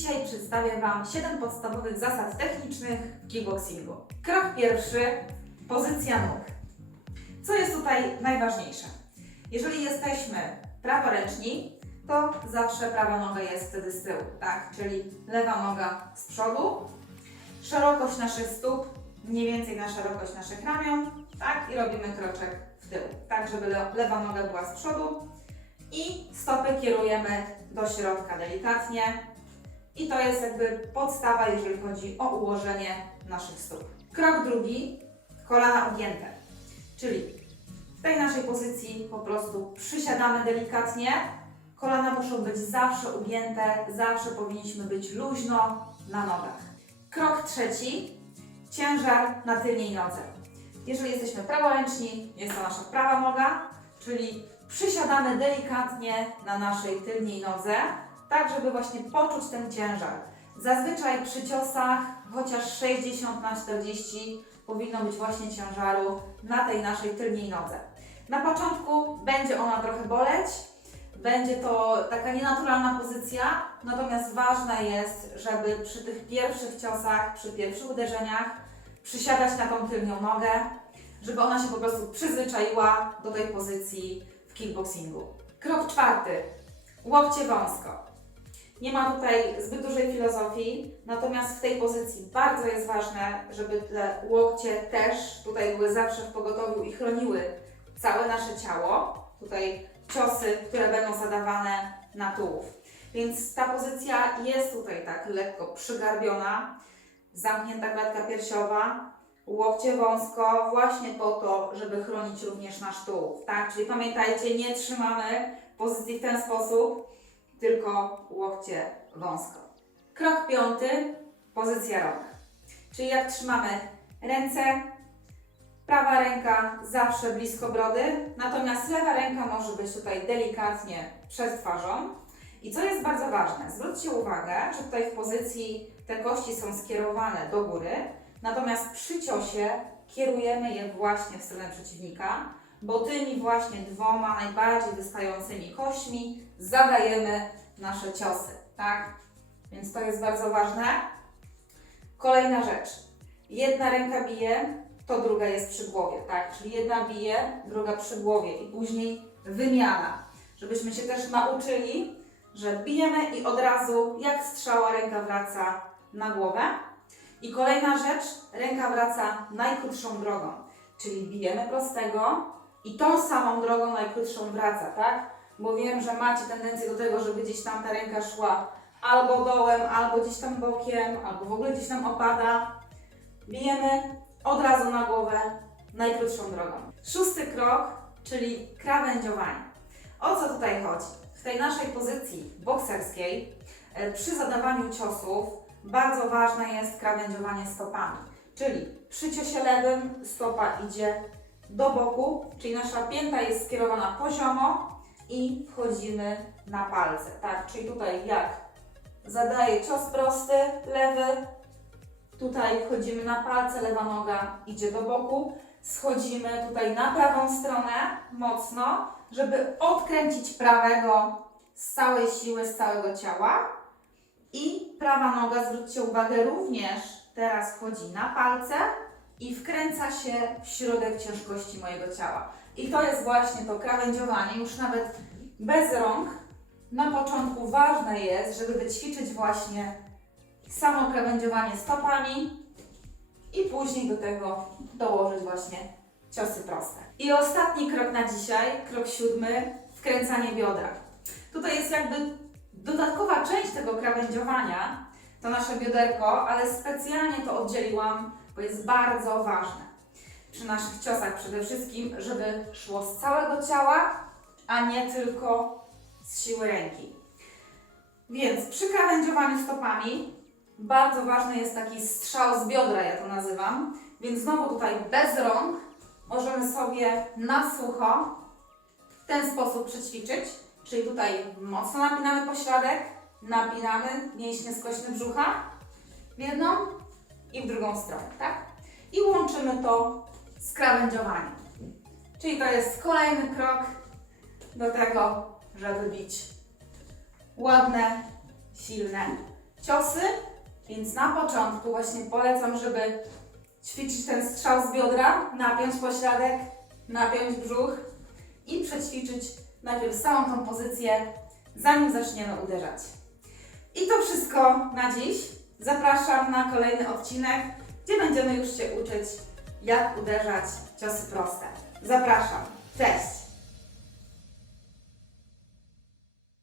przedstawię Wam 7 podstawowych zasad technicznych kickboxingu. Krok pierwszy, pozycja nóg. Co jest tutaj najważniejsze? Jeżeli jesteśmy praworęczni, to zawsze prawa noga jest wtedy z tyłu, tak? Czyli lewa noga z przodu, szerokość naszych stóp, mniej więcej na szerokość naszych ramion, tak? I robimy kroczek w tył, tak żeby le- lewa noga była z przodu i stopy kierujemy do środka delikatnie. I to jest jakby podstawa, jeżeli chodzi o ułożenie naszych stóp. Krok drugi, kolana ugięte. Czyli w tej naszej pozycji po prostu przysiadamy delikatnie. Kolana muszą być zawsze ugięte, zawsze powinniśmy być luźno na nogach. Krok trzeci, ciężar na tylniej nodze. Jeżeli jesteśmy praworęczni, jest to nasza prawa noga, czyli przysiadamy delikatnie na naszej tylniej nodze, tak żeby właśnie poczuć ten ciężar. Zazwyczaj przy ciosach chociaż 60 na 40 powinno być właśnie ciężaru na tej naszej tylniej nodze. Na początku będzie ona trochę boleć, będzie to taka nienaturalna pozycja, natomiast ważne jest, żeby przy tych pierwszych ciosach, przy pierwszych uderzeniach przysiadać na tą tylnią nogę, żeby ona się po prostu przyzwyczaiła do tej pozycji w kickboxingu. Krok czwarty. Łokcie wąsko. Nie ma tutaj zbyt dużej filozofii, natomiast w tej pozycji bardzo jest ważne, żeby te łokcie też tutaj były zawsze w pogotowiu i chroniły całe nasze ciało. Tutaj ciosy, które będą zadawane na tułów. Więc ta pozycja jest tutaj tak lekko przygarbiona, zamknięta klatka piersiowa, łokcie wąsko, właśnie po to, żeby chronić również nasz tułów, tak? Czyli pamiętajcie, nie trzymamy pozycji w ten sposób, tylko łokcie wąsko. Krok piąty, pozycja rąk. Czyli jak trzymamy ręce, prawa ręka zawsze blisko brody, natomiast lewa ręka może być tutaj delikatnie przed twarzą. I co jest bardzo ważne, zwróćcie uwagę, że tutaj w pozycji te kości są skierowane do góry, natomiast przy ciosie kierujemy je właśnie w stronę przeciwnika, bo tymi właśnie dwoma najbardziej wystającymi kośćmi zadajemy nasze ciosy, tak? Więc to jest bardzo ważne. Kolejna rzecz. Jedna ręka bije, to druga jest przy głowie, tak? Czyli jedna bije, druga przy głowie i później wymiana. Żebyśmy się też nauczyli, że bijemy i od razu jak strzała ręka wraca na głowę. I kolejna rzecz, ręka wraca najkrótszą drogą, czyli bijemy prostego i tą samą drogą najkrótszą wraca, tak? Bo wiem, że macie tendencję do tego, żeby gdzieś tam ta ręka szła albo dołem, albo gdzieś tam bokiem, albo w ogóle gdzieś tam opada. Bijemy od razu na głowę najkrótszą drogą. Szósty krok, czyli krawędziowanie. O co tutaj chodzi? W tej naszej pozycji bokserskiej e, przy zadawaniu ciosów bardzo ważne jest krawędziowanie stopami. Czyli przy ciosie lewym stopa idzie do boku, czyli nasza pięta jest skierowana poziomo i wchodzimy na palce. Tak, czyli tutaj jak zadaję cios prosty, lewy, tutaj wchodzimy na palce, lewa noga idzie do boku, schodzimy tutaj na prawą stronę mocno, żeby odkręcić prawego z całej siły, z całego ciała. I prawa noga, zwróćcie uwagę, również teraz wchodzi na palce i wkręca się w środek ciężkości mojego ciała. I to jest właśnie to krawędziowanie, już nawet bez rąk. Na początku ważne jest, żeby wyćwiczyć właśnie samo krawędziowanie stopami i później do tego dołożyć właśnie ciosy proste. I ostatni krok na dzisiaj, krok siódmy, wkręcanie biodra. Tutaj jest jakby dodatkowa część tego krawędziowania, to nasze bioderko, ale specjalnie to oddzieliłam, bo jest bardzo ważne. Przy naszych ciosach przede wszystkim, żeby szło z całego ciała, a nie tylko z siły ręki. Więc przy krawędziowaniu stopami bardzo ważny jest taki strzał z biodra, ja to nazywam. Więc znowu tutaj bez rąk możemy sobie na sucho w ten sposób przećwiczyć. Czyli tutaj mocno napinamy pośladek, napinamy mięśnie skośne brzucha w jedną i w drugą stronę, tak? I łączymy to z krawędziowaniem. Czyli to jest kolejny krok do tego, żeby bić ładne, silne ciosy Więc na początku właśnie polecam, żeby ćwiczyć ten strzał z biodra, napiąć pośladek, napiąć brzuch i przećwiczyć najpierw całą tą pozycję, zanim zaczniemy uderzać. I to wszystko na dziś. Zapraszam na kolejny odcinek, gdzie będziemy już się uczyć, jak uderzać ciosy proste. Zapraszam. Cześć!